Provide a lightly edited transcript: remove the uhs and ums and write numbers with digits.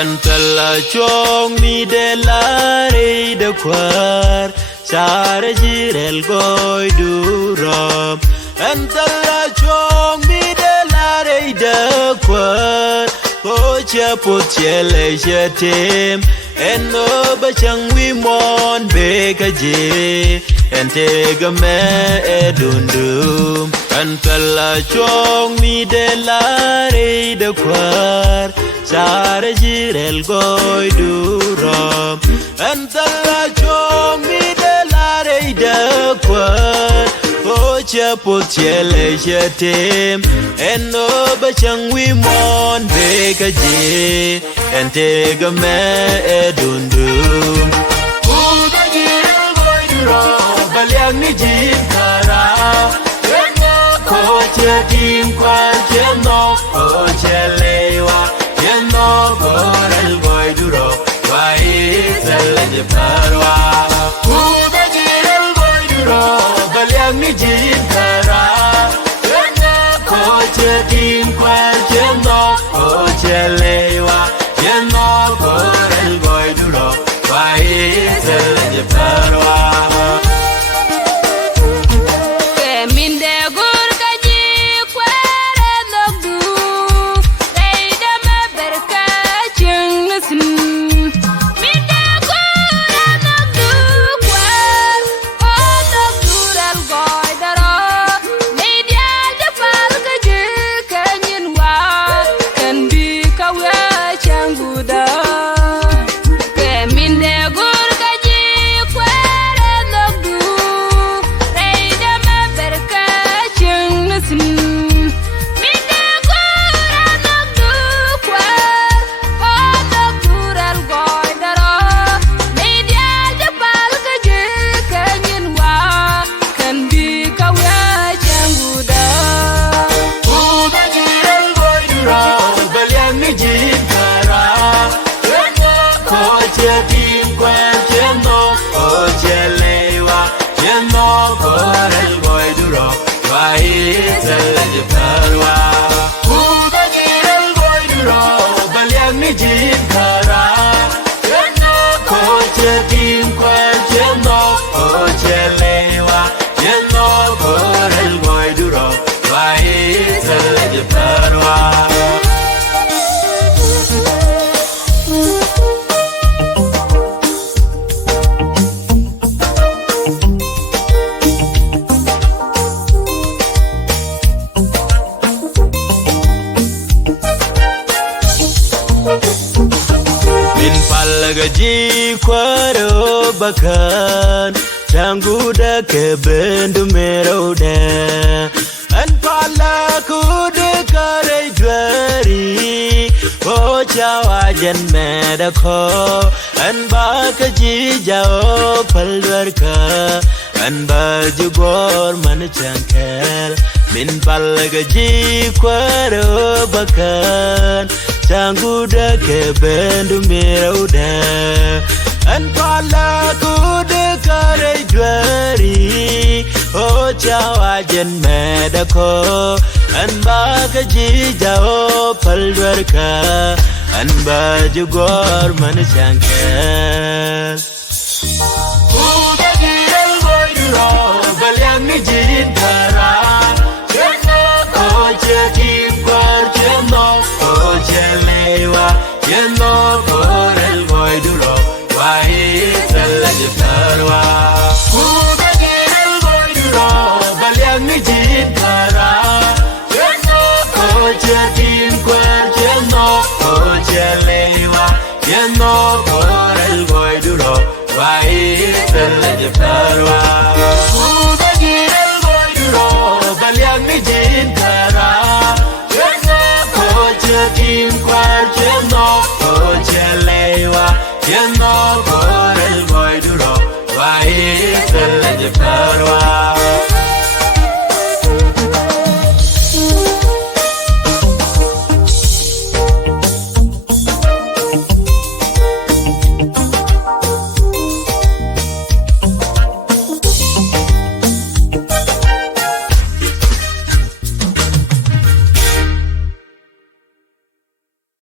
Antala chong mi de la re de kwar Sare jirel goy duram Antala chong mi de la re de kwar Pocha le jetem Eno bachang wi mon bekaje Entega me edundum Antala chong mi de la re de kwar Sare jirel goy duram Antala chong mi de la re de kwar Pocha le jetem Eno bachang wi mon bekaje Entega me edundum Uda jirel goy duram Baliang ni jikara Kena kocha tim kwal Keno kocha lewa Keno korel goy duram Wai selaje parwa Uda jirel goy duram Baliang ni jikara Kena kocha tim kwal Keno kocha lewa Keno korel goy duram Wai selaje parwa Gaji kwaro bakan Changuda ke bendu merauda An pala kude kare dwari Pocha wajan medako An baka jijao palwarka An baju gor man changkel Min pala gaji kwaro bakan Changuda ke bendu merauda An pala kude kare dwari Pocha wajan medako An baka jijao palwarka An baju gor man changkel Uda jirel goy duram Baliang ni jikara Kena kocha kim kwar Keno kocha lewa Keno korel goy duram Wai selaje parwa Uda jirel goy duram Baliang ni jikara Kena kocha kim kwar Keno kocha lewa Keno korel goy duram Wai selaje parwa Uda jirel goy duram Baliang ni jikara Kena kocha kim kwar Keno kocha lewa Keno korel goy duram Wai selaje parwa